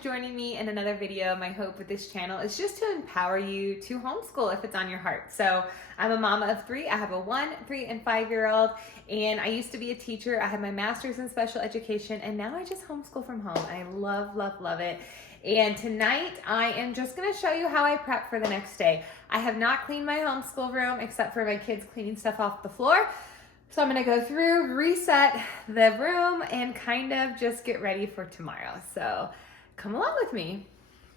joining me in another video. My hope with this channel is just to empower you to homeschool if it's on your heart. So I'm a mama of three. I have a 1, 3, and 5-year-old, and I used to be a teacher. I have my master's in special education, and now I just homeschool from home. I love, love, love it. And tonight I am just gonna show you how I prep for the next day. I have not cleaned my homeschool room except for my kids cleaning stuff off the floor. So I'm gonna go through, reset the room, and kind of just get ready for tomorrow. So come along with me.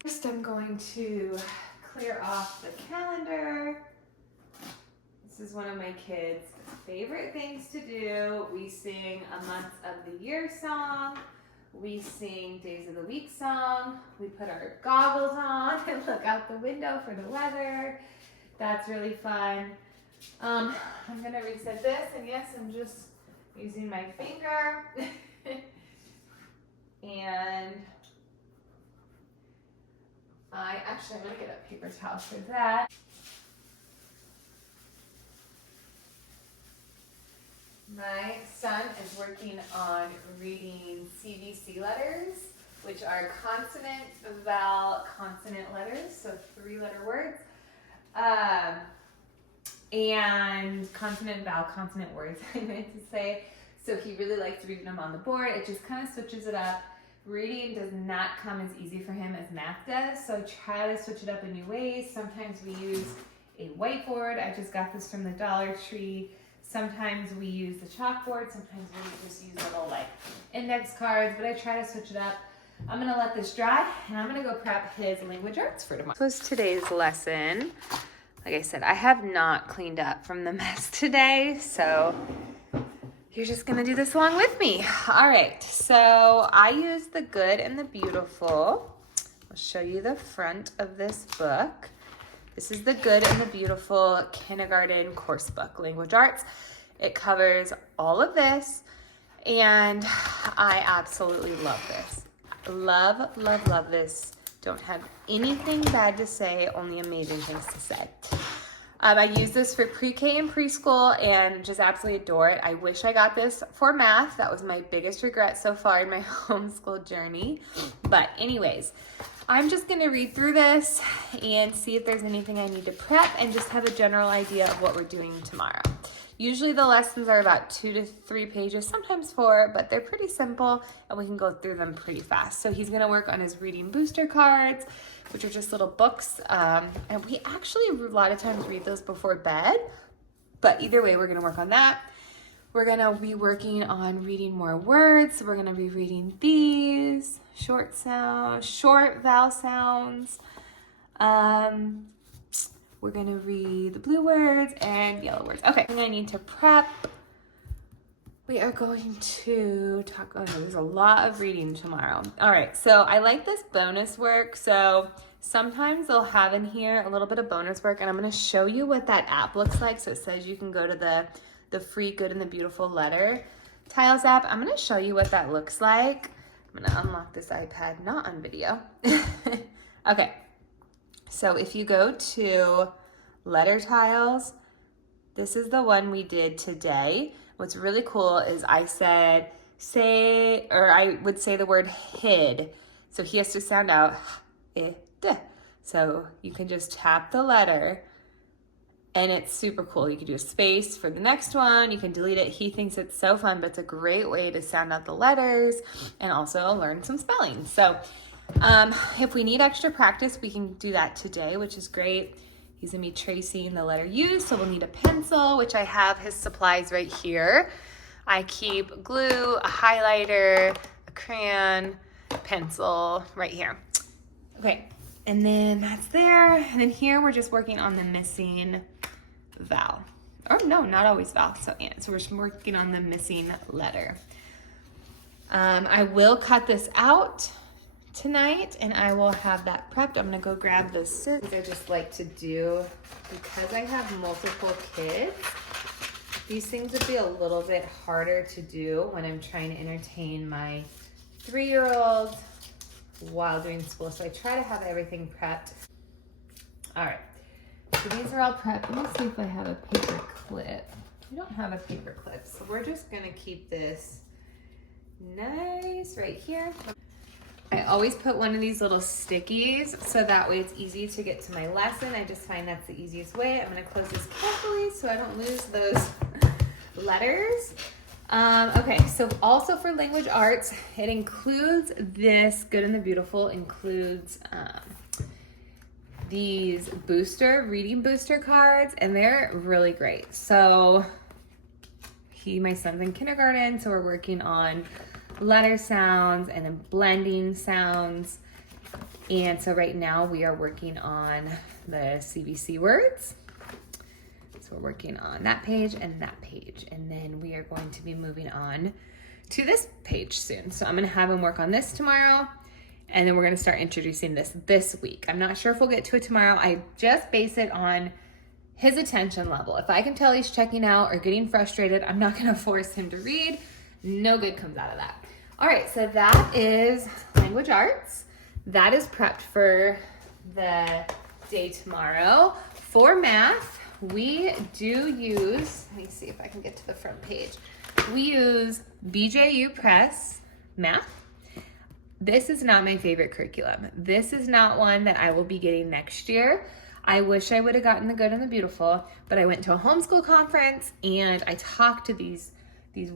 First, I'm going to clear off the calendar. This is one of my kids' favorite things to do. We sing a months of the year song. We sing days of the week song. We put our goggles on and look out the window for the weather. That's really fun. I'm gonna reset this, and yes, I'm just using my finger. And I'm gonna get a paper towel for that. My son is working on reading CVC letters, which are consonant, vowel, consonant letters, so 3-letter words. And consonant, vowel, consonant words, I meant to say. So he really likes reading them on the board. It just kind of switches it up. Reading does not come as easy for him as math does, so try to switch it up in new ways. Sometimes we use a whiteboard. I just got this from the Dollar Tree. Sometimes we use the chalkboard. Sometimes we just use little like index cards, but I try to switch it up. I'm gonna let this dry, and I'm gonna go prep his language arts for tomorrow. This was today's lesson. Like I said, I have not cleaned up from the mess today, so you're just gonna do this along with me. All right, so I used the Good and the Beautiful. I'll show you the front of this book. This is the Good and the Beautiful Kindergarten Course Book, Language Arts. It covers all of this, and I absolutely love this. Love, love, love this. Don't have anything bad to say, only amazing things to say. I use this for pre-K and preschool and just absolutely adore it. I wish I got this for math. That was my biggest regret so far in my homeschool journey. But anyways, I'm just gonna read through this and see if there's anything I need to prep and just have a general idea of what we're doing tomorrow. Usually the lessons are about 2 to 3 pages, sometimes 4, but they're pretty simple and we can go through them pretty fast. So he's gonna work on his reading booster cards, which are just little books. And we actually a lot of times read those before bed, but either way, we're gonna work on that. We're gonna be working on reading more words. So we're gonna be reading these, short vowel sounds. We're gonna read the blue words and yellow words. Okay, I need to prep. We are going to talk, oh no, there's a lot of reading tomorrow. All right, so I like this bonus work. So sometimes they'll have in here a little bit of bonus work, and I'm gonna show you what that app looks like. So it says you can go to the free Good and the Beautiful Letter Tiles app. I'm gonna show you what that looks like. I'm gonna unlock this iPad, not on video. Okay. So if you go to letter tiles, this is the one we did today. What's really cool is I would say the word hid. So he has to sound out id. So you can just tap the letter and it's super cool. You can do a space for the next one. You can delete it. He thinks it's so fun, but it's a great way to sound out the letters and also learn some spelling. So if we need extra practice, we can do that today, which is great. He's gonna be tracing the letter U, so we'll need a pencil, which I have his supplies right here. I keep glue, a highlighter, a crayon, pencil right here. Okay, and then that's there. And then here we're just working on the missing vowel. Or no, not always vowel, so we're just working on the missing letter. I will cut this out tonight and I will have that prepped. I'm gonna go grab the scissors. I just like to do, because I have multiple kids, these things would be a little bit harder to do when I'm trying to entertain my 3-year-old while doing school. So I try to have everything prepped. All right, so these are all prepped. Let me see if I have a paper clip. I don't have a paper clip, so we're just gonna keep this nice right here. I always put one of these little stickies so that way it's easy to get to my lesson. I just find that's the easiest way. I'm gonna close this carefully so I don't lose those letters. Okay, so also for language arts, it includes this Good and the Beautiful, includes these reading booster cards, and they're really great. So my son's in kindergarten, so we're working on letter sounds and then blending sounds. And so right now we are working on the CVC words. So we're working on that page and that page. And then we are going to be moving on to this page soon. So I'm gonna have him work on this tomorrow. And then we're gonna start introducing this week. I'm not sure if we'll get to it tomorrow. I just base it on his attention level. If I can tell he's checking out or getting frustrated, I'm not gonna force him to read. No good comes out of that. All right, so that is language arts. That is prepped for the day tomorrow. For math, we do use, let me see if I can get to the front page. We use BJU Press Math. This is not my favorite curriculum. This is not one that I will be getting next year. I wish I would have gotten the Good and the Beautiful, but I went to a homeschool conference and I talked to these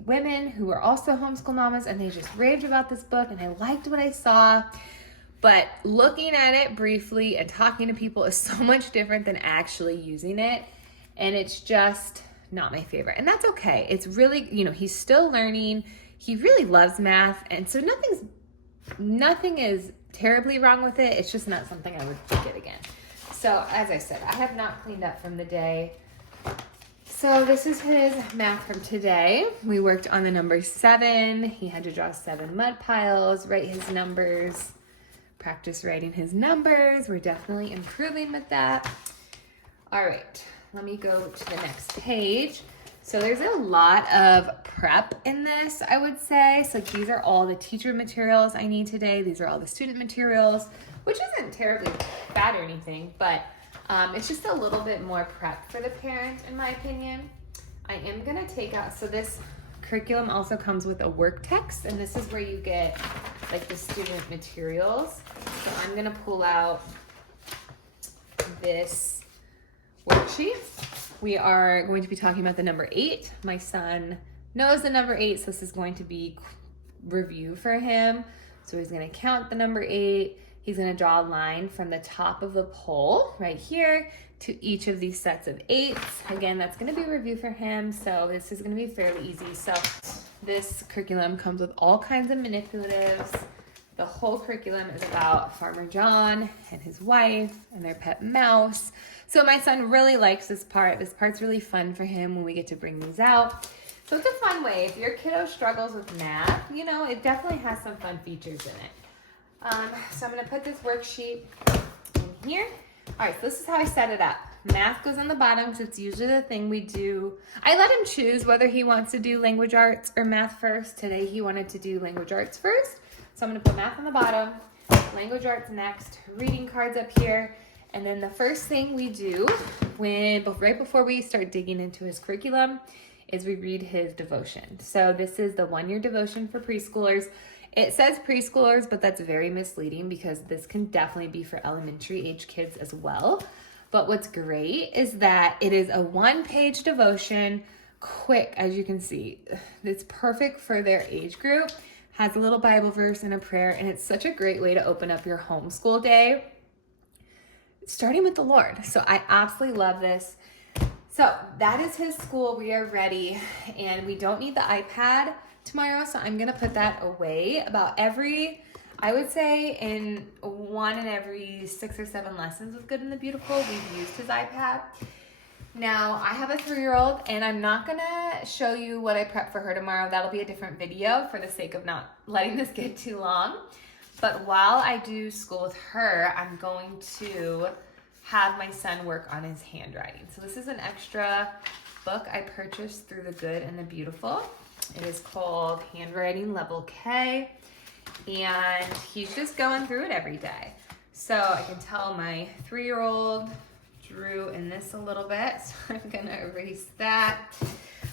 women who were also homeschool mamas, and they just raved about this book, and I liked what I saw. But looking at it briefly and talking to people is so much different than actually using it, and it's just not my favorite. And that's okay. It's really, he's still learning. He really loves math, and so nothing is terribly wrong with it. It's just not something I would get again. So as I said, I have not cleaned up from the day. So this is his math from today. We worked on the number 7. He had to draw 7 mud piles, write his numbers, practice writing his numbers. We're definitely improving with that. All right, let me go to the next page. So there's a lot of prep in this, I would say. So these are all the teacher materials I need today. These are all the student materials, which isn't terribly bad or anything, but it's just a little bit more prep for the parent, in my opinion. I am gonna take out, so this curriculum also comes with a work text, and this is where you get like the student materials. So I'm gonna pull out this worksheet. We are going to be talking about the number 8. My son knows the number 8, so this is going to be review for him. So he's gonna count the number 8. He's gonna draw a line from the top of the pole right here to each of these sets of 8s. Again, that's gonna be a review for him, so this is gonna be fairly easy. So this curriculum comes with all kinds of manipulatives. The whole curriculum is about Farmer John and his wife and their pet mouse. So my son really likes this part. This part's really fun for him when we get to bring these out. So it's a fun way. If your kiddo struggles with math, it definitely has some fun features in it. So I'm gonna put this worksheet in here. All right, so this is how I set it up. Math goes on the bottom because it's usually the thing we do. I let him choose whether he wants to do language arts or math first. Today he wanted to do language arts first. So I'm gonna put math on the bottom, language arts next, reading cards up here. And then the first thing we do right before we start digging into his curriculum is we read his devotion. So this is the 1-year devotion for preschoolers. It says preschoolers, but that's very misleading because this can definitely be for elementary age kids as well. But what's great is that it is a 1-page devotion, quick, as you can see. It's perfect for their age group, has a little Bible verse and a prayer, and it's such a great way to open up your homeschool day, starting with the Lord. So I absolutely love this. So that is his school. We are ready, and we don't need the iPad tomorrow, so I'm gonna put that away. I would say in 1 in every 6 or 7 lessons with Good and the Beautiful, we've used his iPad. Now, I have a 3-year-old, and I'm not gonna show you what I prep for her tomorrow. That'll be a different video for the sake of not letting this get too long. But while I do school with her, I'm going to have my son work on his handwriting. So this is an extra book I purchased through the Good and the Beautiful. It is called Handwriting Level K, and he's just going through it every day. So I can tell my 3-year-old drew in this a little bit, so I'm gonna erase that.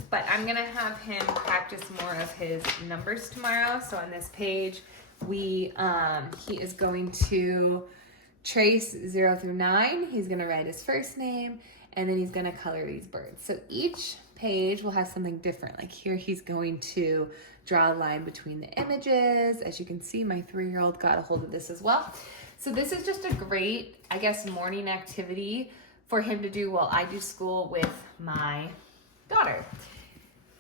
But I'm gonna have him practice more of his numbers tomorrow. So on this page, he is going to trace 0 through 9. He's gonna write his first name, and then he's gonna color these birds. So each page will have something different. Like here, he's going to draw a line between the images. As you can see, my 3-year-old got a hold of this as well. So this is just a great, I guess, morning activity for him to do while I do school with my daughter.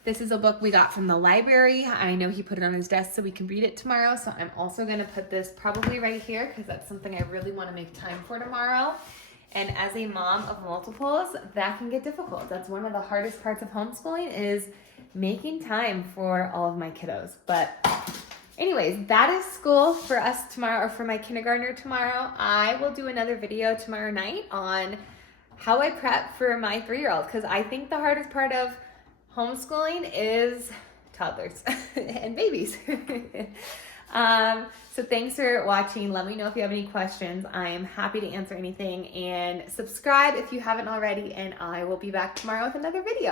This is a book we got from the library. I know he put it on his desk so we can read it tomorrow. So I'm also gonna put this probably right here because that's something I really wanna make time for tomorrow. And as a mom of multiples, that can get difficult. That's one of the hardest parts of homeschooling is making time for all of my kiddos. But anyways, that is school for us tomorrow, or for my kindergartner tomorrow. I will do another video tomorrow night on how I prep for my 3-year-old, because I think the hardest part of homeschooling is toddlers and babies. So thanks for watching. Let me know if you have any questions. I am happy to answer anything, and subscribe if you haven't already, and I will be back tomorrow with another video.